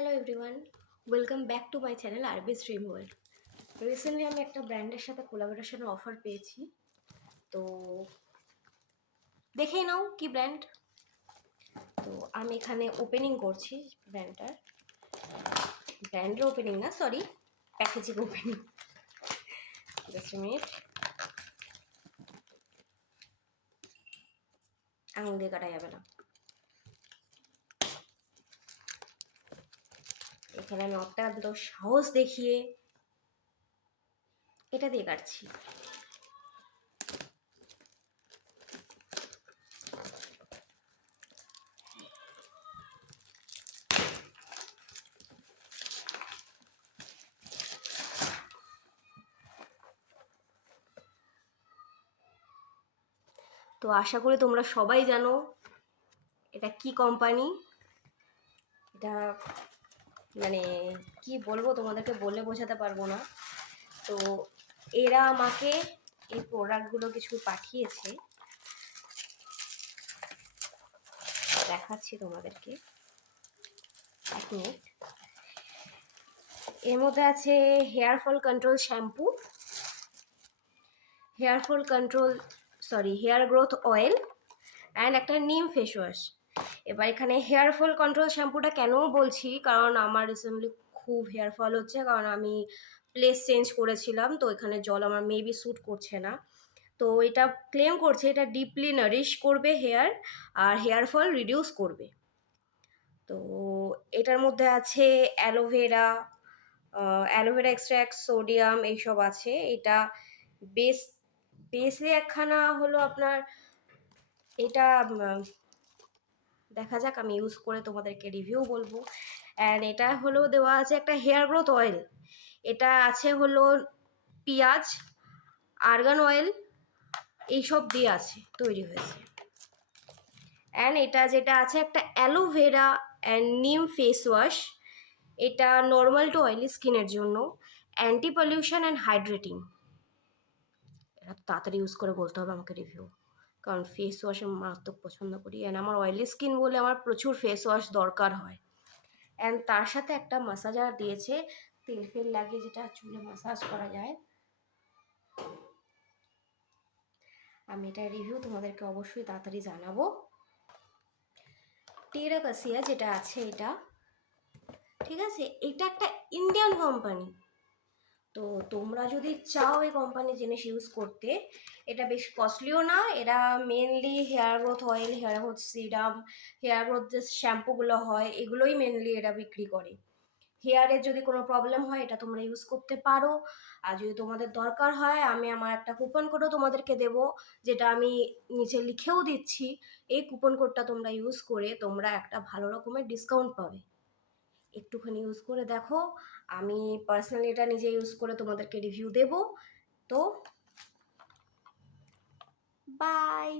Hello everyone, welcome back to my channel আরবিস dream world. Recently আমি একটা ব্র্যান্ডের সাথে কোলাবোরেশনের অফার পেয়েছি, তো দেখেই নাও কি ব্র্যান্ড। তো আমি এখানে ওপেনিং করছি ব্র্যান্ডের ওপেনিং না, sorry, packaging opening. Just minute, আঙুল দিয়ে কাটা যাবে না। এখানে আমি অত্যন্ত সাহস দেখিয়ে এটা দিয়ে কাটছি। তো আশা করি তোমরা সবাই জানো এটা কি কোম্পানি। এটা মানে কি বলবো, তোমাদেরকে বলে বোঝাতে পারবো না। তো এরা আমাকে এই প্রোডাক্টগুলো কিছু পাঠিয়েছে, দেখাচ্ছি তোমাদেরকে, এক মিনিট। এর মধ্যে আছে hair fall control shampoo, hair growth oil and একটা নিম ফেস ওয়াশ। এবার এখানে হেয়ার ফল কন্ট্রোল শ্যাম্পুটা কেন বলছি, কারণ আমার রিসেন্টলি খুব হেয়ার ফল হচ্ছে, কারণ আমি প্লেস চেঞ্জ করেছিলাম, তো এখানে জল আমার মেবি স্যুট করছে না। তো এটা ক্লেম করছে এটা ডিপলি নারিশ করবে হেয়ার, আর হেয়ার ফল রিডিউস করবে। তো এটার মধ্যে আছে অ্যালোভেরা এক্সট্রাক্ট, সোডিয়াম, এইসব আছে। এটা বেসে একখানা হলো আপনার, এটা দেখা যাক, আমি ইউজ করে তোমাদেরকে রিভিউ বলবো। অ্যান্ড এটা হলো দেওয়া আছে একটা হেয়ার গ্রোথ অয়েল, এটা আছে হলো পেঁয়াজ, আর্গান অয়েল, এইসব দিয়ে আছে তৈরি হয়েছে। অ্যান্ড এটা যেটা আছে একটা অ্যালোভেরা অ্যান্ড নিম ফেস ওয়াশ, এটা নর্মাল টু অয়েলি স্কিনের জন্য, অ্যান্টি পলিউশন অ্যান্ড হাইড্রেটিং। এটা তাড়াতাড়ি ইউজ করে বলতে হবে আমাকে রিভিউ, কারণ ফেস ওয়াশ আমি মারাত্মক পছন্দ করি, অ্যান্ড আমার অয়েলি স্কিন বলে আমার প্রচুর ফেস ওয়াশ দরকার হয়। অ্যান্ড তার সাথে একটা মাসাজার দিয়েছে, তেল ফেল লাগিয়ে যেটা চুলে মাসাজ করা যায়। আমি এটা রিভিউ তোমাদেরকে অবশ্যই তাড়াতাড়ি জানাবো। টেরা কাসিয়া যেটা আছে এটা, ঠিক আছে, এটা একটা ইন্ডিয়ান কোম্পানি। তো তোমরা যদি চাও এই কোম্পানির জিনিস ইউজ করতে, এটা বেশ কস্টলিও না। এরা mainly hair growth oil, hair growth serum, hair growth যে শ্যাম্পুগুলো হয় এগুলোই মেনলি এরা বিক্রি করে। হেয়ারের যদি কোনো প্রবলেম হয় এটা তোমরা ইউজ করতে পারো। আর যদি তোমাদের দরকার হয়, আমি আমার একটা কুপন কোডও তোমাদেরকে দেব, যেটা আমি নিচে লিখেও দিচ্ছি। এই কুপন কোডটা তোমরা ইউজ করে তোমরা একটা ভালো রকমের ডিসকাউন্ট পাবে। একটুখানি ইউজ করে দেখো, আমি পার্সোনালি এটা নিজে ইউজ করে তোমাদেরকে রিভিউ দেব। তো বাই।